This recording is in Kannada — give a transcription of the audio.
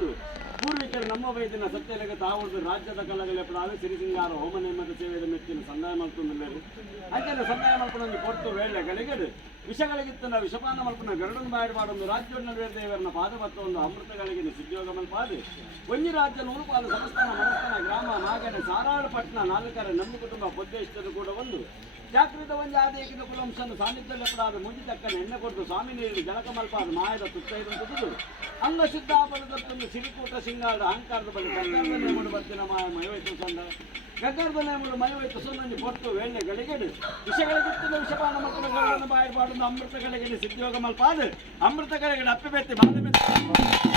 ಬಂದು ಪೂರ್ವಿಕರು ನಮ್ಮ ವೈದ್ಯನ ಸತ್ಯಲೆಗೆ ತಾವು ರಾಜ್ಯದ ಕಲಗಲೆಪ್ಪಡಾದ ಸಿರಿಸಿಂಗಾರ ಹೋಮ ನೇಮದ ಸೇವೆಯ ಮೆಚ್ಚಿನ ಸಂದಾಯ ಮಲ್ಪುಂದಿಲ್ಲ ಅಂಚನೆ ಸಂದಾಯ ಮಲ್ಪನೊಂದು ಕೊಟ್ಟು ವೇಳೆ ಗಳಿಗೆಡು ವಿಷಗಳಿಗಿತ್ತನ ವಿಷಪಾನ ಮಲ್ಪನ ಗರುಡನ ಬಾಯಿಡಬಾಡೊಂದು ರಾಜ್ಯೋನ್ನ ದೇವರನ್ನ ಪಾದಪತ್ತ ಒಂದು ಅಮೃತಗಳಿಗೆ ಸಿದ್ಯೋಗ ಮಲ್ಪಾದು ಒಂಜಿ ರಾಜ್ಯ ನೂರುಪಾಲು ಸಂಸ್ಥಾನ ಮನಸ್ಥಾನ ಗ್ರಾಮ ನಾಗನೆ ಸಾರಾಳು ಪಟ್ಟಣ ನಾಲ್ಕರ ನಮ್ಮ ಕುಟುಂಬ ಪೊದ್ದೇಶರು ಕೂಡ ಒಂದು ಜಾಗೃತ ಒಂಜಿ ಆದೇಕಿದ ಕುಲಂಶನ ಸಾನ್ನಿಧ್ಯಲೆಪ್ಪಡಾದ ಮುಂಜಿ ತಕ್ಕನ ಎಣ್ಣೆ ಕೊಟ್ಟು ಸ್ವಾಮಿ ನೀರು ಜಲಕ ಮಲ್ಪಾದ ಮಾಯದ ತುತ್ತೈದಂತದ್ದು ಅಂಗ ಶುದ್ಧಾಪನದತ್ತೊಂದು ಸಿರಿಕೂಟ ಸಿಂಗಾಡ ಅಹಂಕಾರದ ಬಳಿ ಗಂಗಾರ್ಧ ನೇಮುಡು ಬರ್ತಿನ ಮಯವೈತು ಸಂದ ಗಂಗಾರ್ಧ ನೇಮುಡು ಮಯವೈತು ಸುಮ್ಮನೆ ಕೊಟ್ಟು ವೇಳೆ ಗಳಿಗೆಡು ವಿಷಗಳಿಗಿತ್ತಿನ ವಿಷಪಾನ ಮಕ್ಕಳುಗಳನ್ನು ಬಾಯಿಪಾಡೊಂದು ಅಮೃತ ಗಳಿಗೆಡೆ ಸಿದ್ಯೋಗ ಮಲ್ಪಾದು ಅಮೃತ ಗಳಿಗೆಡೆ ಅಪ್ಪಿ ಬೆತ್ತಿ ಬಾಲ ಬೆತ್ತಿ